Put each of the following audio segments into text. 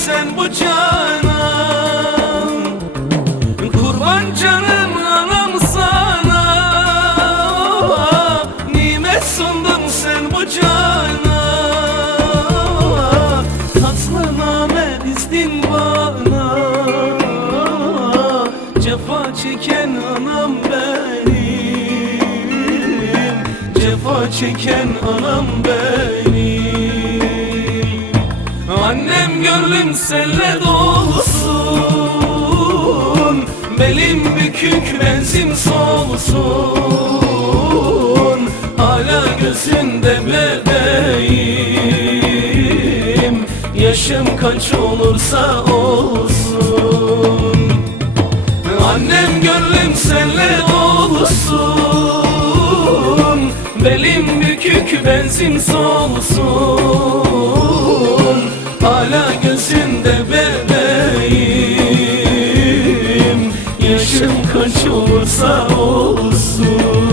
sen bu cana Kurban canım anam sana. Nimet sundun sen bu cana. Tatlı name dizdin bana. Cefa çeken anam benim. Cefa çeken anam benim gönlüm senle dolsun. Belim bükük benzin solsun. Hala gözünde bebeğim Yaşım kaç olursa olsun. Annem gönlüm senle olsun Belim bükük benzin solsun Hala gözünde bebeğim. Yaşım kaç olursa olsun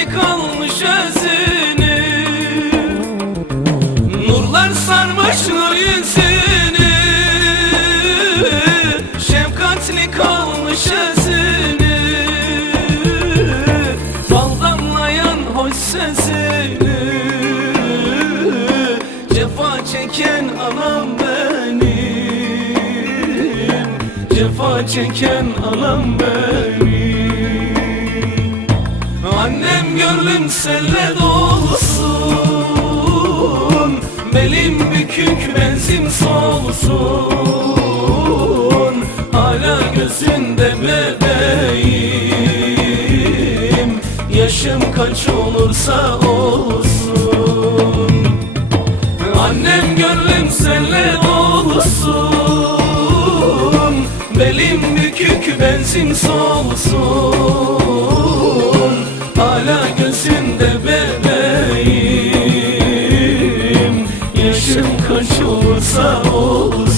Şefkatli kalmış özünü. Nurlar sarmış nur yüzünü. Şefkatli kalmış özünü. Bal damlayan hoş sözünü. Cefa çeken anam benim. Cefa çeken anam benim Annem gönlüm senle dolsun. Belim bükük benzin solsun. Hala gözünde bebeğim Yaşım kaç olursa olsun. Annem gönlüm senle dolsun. Belim bükük benzin solsun kaç olursa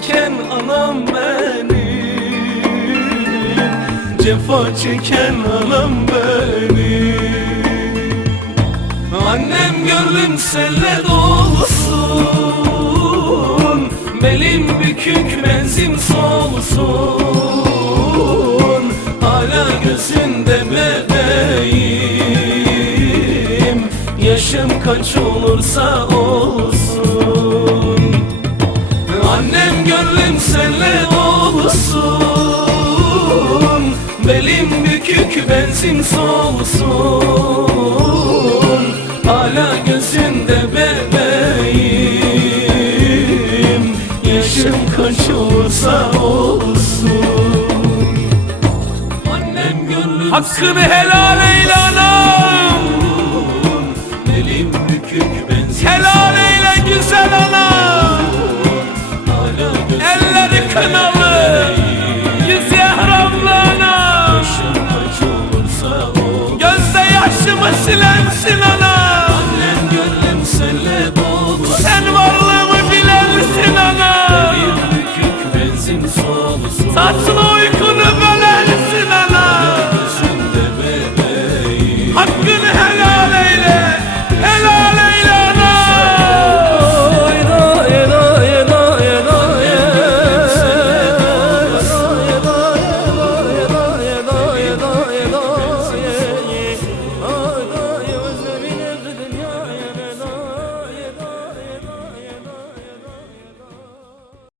çeken anam benim. Cefa çeken anam benim. Annem gönlüm senle dolsun Belim bükük benzin solsun. Hala gözünde bebeğim. Yaşım kaç olursa olsun Annem gönlüm senle olsun. Belim bükük benzin solsun. Hala gözünde bebeğim. Yaşım kaç olursa olsun. Annem gönlüm Hakkını helal eyle yaşımı silensin anam